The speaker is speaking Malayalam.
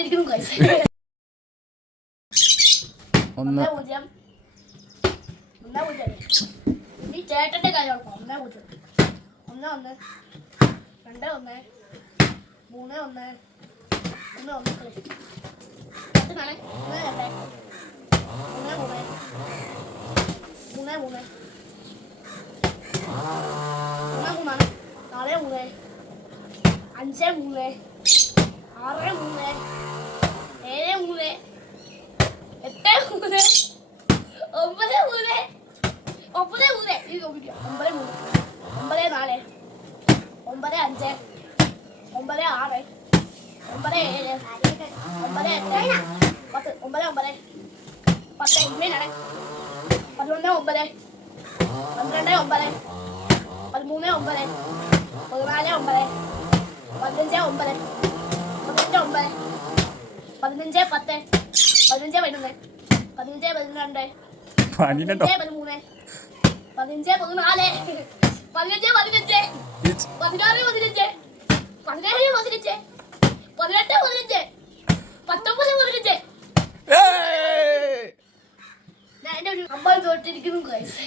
തോറ്റിരിക്കുന്നു ഗൈസ്. 1-0. ഈ ചേട്ടന്റെ കാര്യം 1-0. 1-1. 2-1. 3-1. 1-1 കളി. 10-4. 3-2. 3-3. 3-3. 3-3. 4-3. 5-3. 6-3. 7-3. 8-3. 9-3. 9-3. ഇത് നോക്കിക്കോ. 9-3. 9-4. 9-5. 9-6. 9-7. 9-8. 10. 9-9. 10 ഇങ്ങനെയാണ്. 11-9. 12-9. 13-9. 14-9. 15-9. 15-10. 15-10. 15-11. 15-12. 15-13. 15-14. 15-15. 16-15. 17-15. 18-15. 19-15. ഞാൻ എന്റെ ഒരു അമ്പത് തോറ്റിരിക്കുന്നു ഗൈസ്.